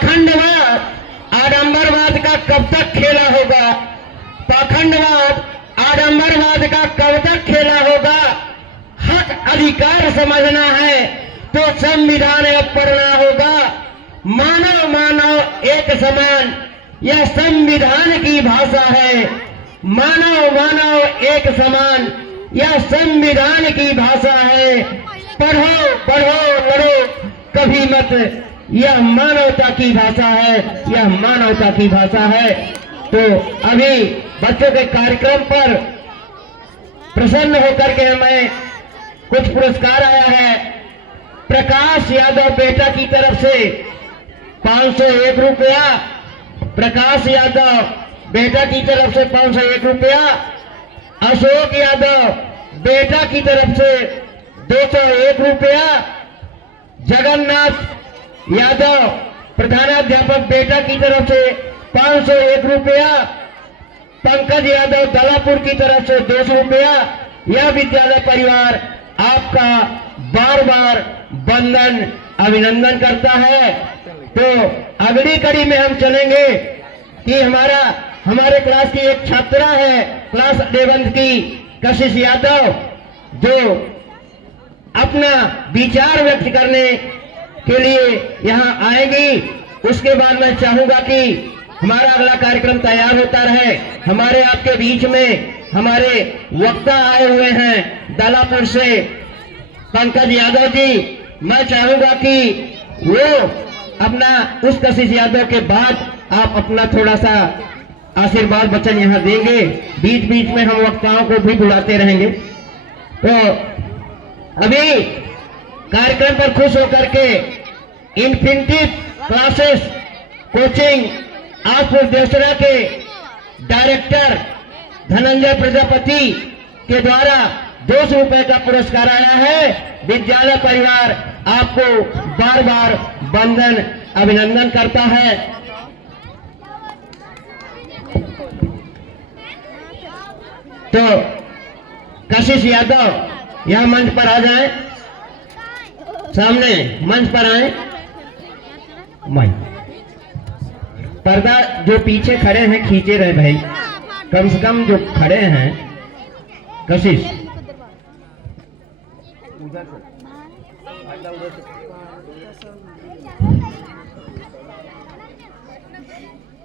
पाखंडवाद आडंबरवाद का कब तक खेला होगा? पाखंडवाद आडंबरवाद का कब तक खेला होगा? हक अधिकार समझना है तो संविधान अब पढ़ना होगा। मानव मानव एक समान, यह संविधान की भाषा है। मानव मानव एक समान, यह संविधान की भाषा है। पढ़ो पढ़ो लड़ो कभी मत, यह मानवता की भाषा है, यह मानवता की भाषा है। तो अभी बच्चों के कार्यक्रम पर प्रसन्न होकर के हमें कुछ पुरस्कार आया है। प्रकाश यादव बेटा की तरफ से 501 रुपया, प्रकाश यादव बेटा की तरफ से 501 रुपया, अशोक यादव बेटा की तरफ से 201 रुपया, जगन्नाथ यादव प्रधानाध्यापक बेटा की तरफ से 501 रुपया, पंकज यादव दलापुर की तरफ से 200 रुपया। यह विद्यालय परिवार आपका बार बार वंदन अभिनंदन करता है। तो अगली कड़ी में हम चलेंगे कि हमारे क्लास की एक छात्रा है, क्लास 11 की कशिश यादव, जो अपना विचार व्यक्त करने के लिए यहाँ आएंगी। उसके बाद मैं चाहूंगा कि हमारा अगला कार्यक्रम तैयार होता रहे। हमारे आपके बीच में हमारे वक्ता आए हुए हैं दालापुर से, पंकज यादव जी। मैं चाहूंगा कि वो अपना उस कशिश यादव के बाद आप अपना थोड़ा सा आशीर्वाद वचन यहाँ देंगे। बीच बीच में हम वक्ताओं को भी बुलाते रहेंगे। तो अभी कार्यक्रम पर खुश होकर के infinity classes coaching Ajpur Devsara के डायरेक्टर धनंजय प्रजापति के द्वारा 200 रुपए का पुरस्कार आया है। विद्यालय परिवार आपको बार बार वंदन अभिनंदन करता है। तो कशिश यादव यह मंच पर आ जाएं, सामने मंच पर आए। पर्दा जो पीछे खड़े हैं खींचे रहे भाई, कम से कम जो खड़े हैं। कशिश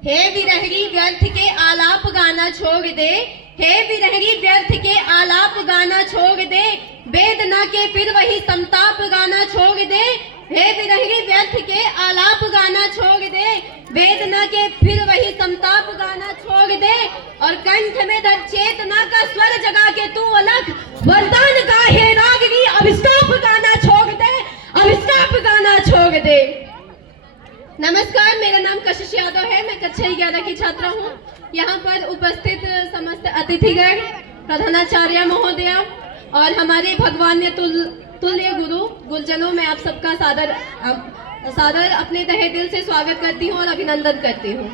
हे विरहरी व्यर्थ के आलाप गाना छोड़ दे, हे विरहरी व्यर्थ के आलाप गाना छोड़ दे, वेदना के फिर वही संताप गाना छोड़ दे। हे विरहरी व्यर्थ के आलाप गाना छोड़ दे, वेदना के फिर वही संताप गाना छोड़ दे, और कंठ में दर्द चेतना का स्वर जगा के तू अलग वरदान का हे रागनी अभिस्ताप गाना छोड़ दे, अभिस्ताप गाना छोड़ दे। नमस्कार, मेरा नाम कशिश यादव है। मैं कक्षा 11 की छात्रा हूँ। यहाँ पर उपस्थित समस्त अतिथिगण, प्रधानाचार्य महोदया और हमारे भगवान तुल्य गुरु गुरुजनों, मैं आप सबका सादर अपने तहे दिल से स्वागत करती हूँ और अभिनंदन करती हूँ।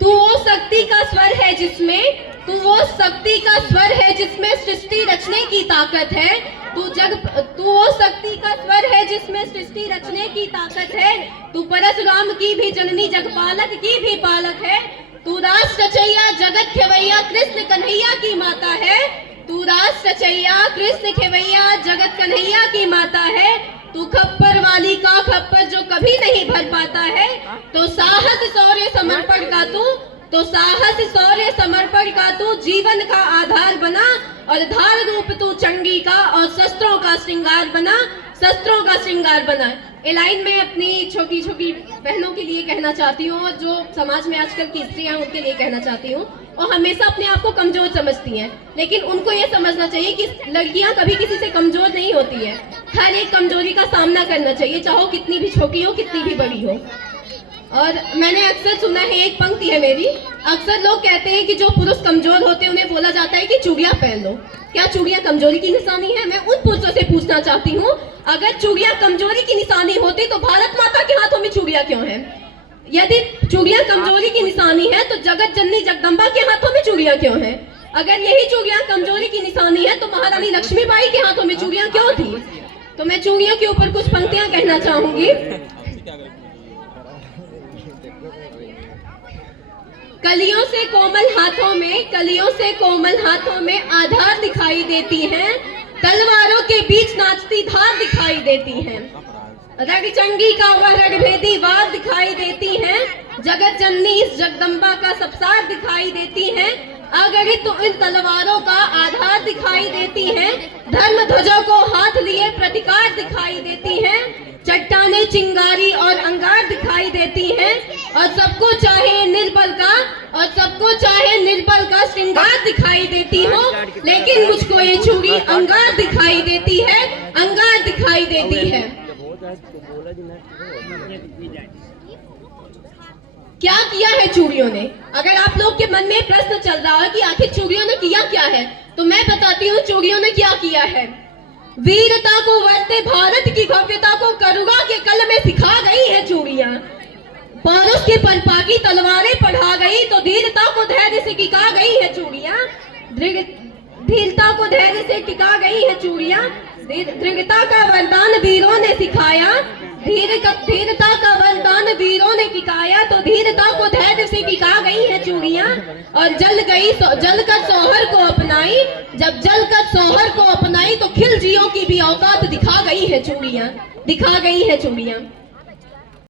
तू वो शक्ति का स्वर है जिसमें, तू वो शक्ति का स्वर है जिसमें सृष्टि रचने की ताकत है। तू वो शक्ति का स्वर है जिसमें सृष्टि रचने की ताकत है। तू परशुराम की भी जननी, जगपालक की भी पालक है। तू रास रचैया, जगत खेवैया, कृष्ण कन्हैया की माता है। तू रास रचैया, कृष्ण खेवैया, जगत कन्हैया की माता है। तू खप्पर वाली का खप्पर जो कभी नहीं भर पाता है। तो साहस शौर्य समर्पण का तू जीवन का आधार बना, और धार रूप तू चंडी का और शस्त्रों का श्रृंगार बना। ये लाइन मैं अपनी छोटी छोटी बहनों के लिए कहना चाहती हूँ, और जो समाज में आजकल की स्त्रियां हैं उनके लिए कहना चाहती हूँ। और हमेशा अपने आप को कमजोर समझती हैं, लेकिन उनको ये समझना चाहिए कि लड़कियां कभी किसी से कमजोर नहीं होती है। हर एक कमजोरी का सामना करना चाहिए, चाहो कितनी भी छोटी हो, कितनी भी बड़ी हो। और मैंने अक्सर सुना है, एक पंक्ति है मेरी, अक्सर लोग कहते हैं कि जो पुरुष कमजोर होते हैं उन्हें बोला जाता है कि चूड़ियां पहन लो। क्या चूड़ियां कमजोरी की निशानी है? मैं उन पुरुषों से पूछना चाहती हूँ, अगर चूड़ियां कमजोरी की निशानी होती तो भारत माता के हाथों में चूड़ियां क्यों हैं? यदि चूड़ियां कमजोरी की निशानी है तो जगत जननी जगदम्बा के हाथों में चूड़ियां क्यों हैं? अगर यही चूड़ियां कमजोरी की निशानी है तो महारानी लक्ष्मीबाई के हाथों में चूड़ियां क्यों थी? तो मैं चूड़ियों के ऊपर कुछ पंक्तियां कहना चाहूंगी। कलियों से कोमल हाथों में आधार दिखाई देती हैं, तलवारों के बीच नाचती धार दिखाई देती हैं। रगचंगी का वह रगभेदी वार दिखाई देती हैं, जगत जननी इस जगदम्बा का सबसार दिखाई देती हैं। अगर तो इन तलवारों का आधार दिखाई देती हैं, धर्म ध्वजों को हाथ लिए प्रतिकार दिखाई देती हैं, चट्टाने चिंगारी और अंगार दिखाई देती हैं, और सबको चाहे निर्बल का श्रृंगार दिखाई देती हो, लेकिन मुझको ये चूड़ी अंगार दिखाई देती है, अंगार दिखाई देती है। क्या किया है चूड़ियों ने? अगर आप लोग के मन में प्रश्न चल रहा है कि आखिर चूड़ियों ने किया क्या है, तो मैं बताती हूँ चूड़ियों ने क्या किया है। वीरता को वर्ते भारत की भव्यता को करुणा के कल में सिखा गई है चूड़ियां। पौरुष की पनपाकी तलवारें पढ़ा गई तो धीरता को धैर्य से टिका गई है चूड़ियां। धीरता को धैर्य से टिका गई है चूड़ियां। दृढ़ता का वरदान वीरों ने सिखाया, धीरता का वरदान वीरों ने टिकाया तो धीरता को धैर्य से टिका गई है चूड़ियां। और जलकर सोहर को अपनाई, जब जलकर सोहर को अपनाई तो खिलजियों की भी औकात दिखा गई है चूड़ियां।